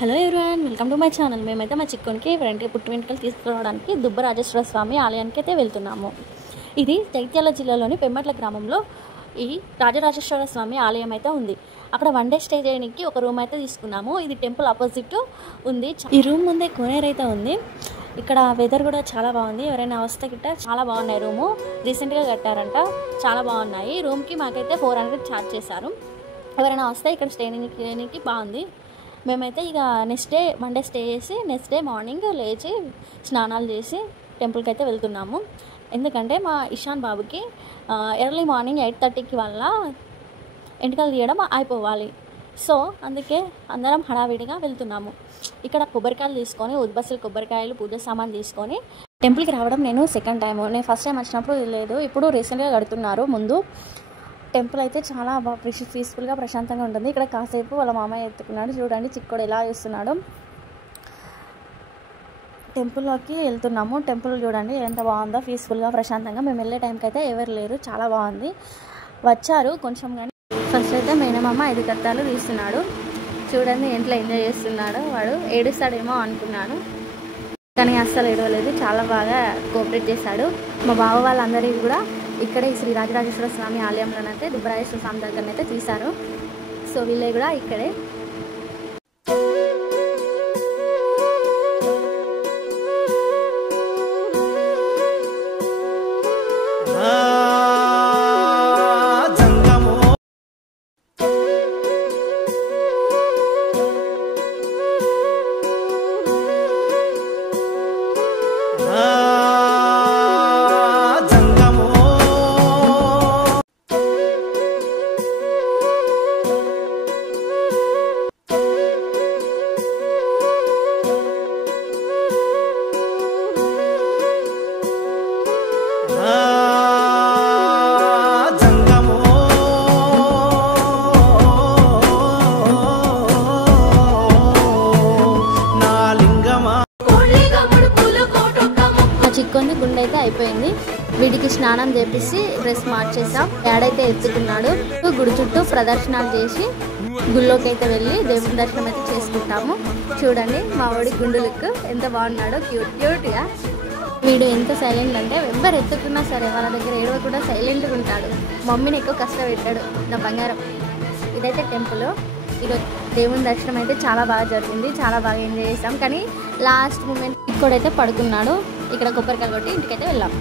Hello everyone, welcome to my channel. మేమైతే మా చిక్కునికి పుట్టు వెంట్రుకలు తీసుకురావడానికి దుబ్బ రాజేశ్వర స్వామి ఆలయానికి అయితే వెళ్తున్నాము. ఇది జగిత్యాల జిల్లాలోని పెమ్మట్ల గ్రామంలో ఈ రాజరాజేశ్వర స్వామి ఆలయం అయితే ఉంది. అక్కడ వన్ డే స్టే చేయడానికి ఒక రూమ్ అయితే తీసుకున్నాము. ఇది టెంపుల్ ఆపోజిట్ ఉంది. ఈ రూమ్ ముందే కోనేరు అయితే ఉంది. ఇక్కడ వెదర్ కూడా చాలా బాగుంది. ఎవరైనా వస్తే గిట్ట చాలా బాగున్నాయి. రూము రీసెంట్గా కట్టారంట, చాలా బాగున్నాయి. రూమ్కి మాకైతే 400 ఛార్జ్ చేశారు. ఎవరైనా వస్తే ఇక్కడ స్టే చేయడానికి బాగుంది. మేమైతే ఇక next day one day stay చేసి నెక్స్ట్ డే మార్నింగ్ లేచి స్నానాలు చేసి టెంపుల్కి అయితే వెళ్తున్నాము. ఎందుకంటే మా ఇషాన్ బాబుకి ఎర్లీ మార్నింగ్ 8:30కి వల్ల ఎంటికలు తీయడం అయిపోవాలి. సో అందుకే అందరం హడావిడిగా వెళ్తున్నాము. ఇక్కడ కొబ్బరికాయలు తీసుకొని ఉద్బస్సులు కొబ్బరికాయలు పూజ సామాన్ తీసుకొని టెంపుల్కి రావడం నేను సెకండ్ టైం. నేను ఫస్ట్ టైం వచ్చినప్పుడు లేదు, ఇప్పుడు రీసెంట్గా కడుతున్నారు. ముందు టెంపుల్ అయితే చాలా పీస్ఫుల్గా ప్రశాంతంగా ఉంటుంది. ఇక్కడ కాసేపు వాళ్ళ మామయ్య ఎత్తుకున్నాడు. చూడండి చిక్కుడు ఎలా చేస్తున్నాడు. టెంపుల్లోకి వెళ్తున్నాము. టెంపుల్ చూడండి ఎంత బాగుందో, పీస్ఫుల్గా ప్రశాంతంగా. మేము వెళ్ళే టైంకి అయితే ఎవరు లేరు, చాలా బాగుంది. వచ్చారు కొంచెం, కానీ ఫస్ట్ అయితే మేనమామ 5 కట్టాలు తీస్తున్నాడు. చూడండి ఎంత ఎంజాయ్ చేస్తున్నాడు. వాడు ఏడుస్తాడేమో అనుకున్నాను, కానీ అస్సలు ఏడవలేదు. చాలా బాగా కోఆపరేట్ చేశాడు. మా బావ వాళ్ళందరికీ కూడా ఇక్కడే శ్రీ రాజరాజేశ్వర స్వామి ఆలయంలోనైతే దుబ్బరాజేశ్వర స్వామి దగ్గరనైతే తీశారు. సో వీళ్ళే కూడా ఇక్కడే. చిక్కొని గుండె అయితే అయిపోయింది. వీడికి స్నానం చేపిసి డ్రెస్ మార్చేసాం. డాడైతే ఎత్తుకున్నాడు. గుడి చుట్టూ ప్రదర్శనలు చేసి గుళ్ళోకి అయితే వెళ్ళి దేవుని దర్శనం అయితే చేసుకుంటాము. చూడండి మా వాడి గుండు లుక్ ఎంత బాగున్నాడో, క్యూట్గా. వీడు ఎంత సైలెంట్ అంటే ఎవరు ఎత్తుకున్నా సరే వాళ్ళ దగ్గర ఏడవ కూడా సైలెంట్గా ఉంటాడు. మమ్మీని ఎక్కువ కష్టపెట్టాడు నా బంగారం. ఇదైతే టెంపుల్. ఈరోజు దేవుని దర్శనం అయితే చాలా బాగా జరిగింది. చాలా బాగా ఎంజాయ్ చేసాం. కానీ లాస్ట్ మూమెంట్ ఇక్కడైతే పడుకున్నాడు. ఇక్కడ కొబ్బరికాయలు కొట్టి ఇంటికైతే వెళ్ళాం.